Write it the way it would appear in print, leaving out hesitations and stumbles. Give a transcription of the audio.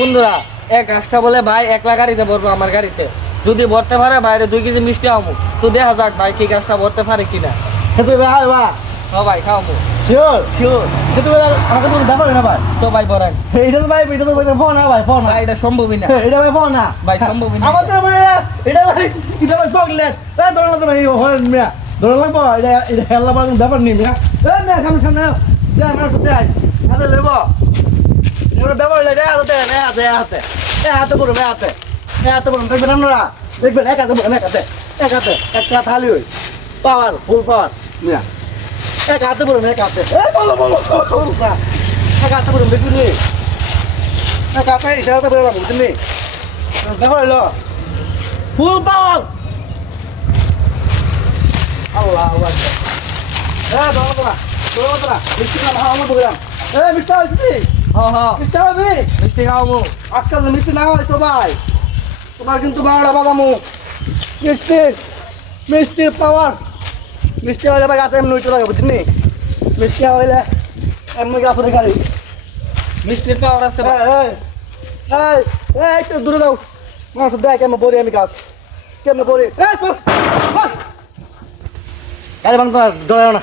বন্ধুরা এক গাছটা বলে ভাই একলা গাড়িতে ভরবো আমার গাড়িতে, যদি ভরতে পারে বাইরে 2 কেজি মিষ্টি আমু, তো দেখা যাক ভাই কি গাছটা ভরতে পারে কিনা। ভাই ভাই ভাই খাওয়াবো শিওর শিওর। আমাকে তো ব্যাপার না ভাই। তো ভাই ভরান। এটা তো ভাই এটা তো ফোন না ভাই, ফোন না ভাই এটা সম্ভবই না এটা ভাই, ফোন না ভাই, সম্ভবই না। আমার তো ভাই এটা ভাই, এটা ভাই চকলেট ধরে লাগতো না, হয় মিয়া ধরে লাগবো এটা, এটা খেলা ব্যাপার নেই মিয়া। মিয়া খাম খাম না যা আমার তো দেয় হাতে লেব এটা ব্যাপার লাগে হাতে না হাতে হাতে হাতে পুরো হাতে হাতে পুরো দেখবেন আপনারা, দেখবেন এক হাতে এক হাতে এক হাত খালি হই পাওয়ার ফুল পাওয়ার মিয়া, এক হাতে পুরো এক হাতে বলো বলো এক হাতে পুরো দেখুন এক হাতে ইশারাতে পুরো বুঝছেন নি ব্যাপার হলো ফুল পাওয়ার। আল্লাহ মিষ্টি খাওয়াবো। আজকাল মিষ্টি না হয়তো ভাই, তোমার কিন্তু বাংলা বাদামু মিষ্টি মিষ্টির পাওয়ার। মিষ্টি হইলে ভাই গাছে এমনি উঠতে লাগে বুঝলি, মিষ্টি হইলে এমনি গাছ উঠে গাড়ি মিষ্টির পাওয়ার আছে ভাই। একটু দূরে যাও, মানুষ দেয় কেমন বলি আমি গাছ কেমন বলি গাড়ি ভাঙতো না, ডরাও না।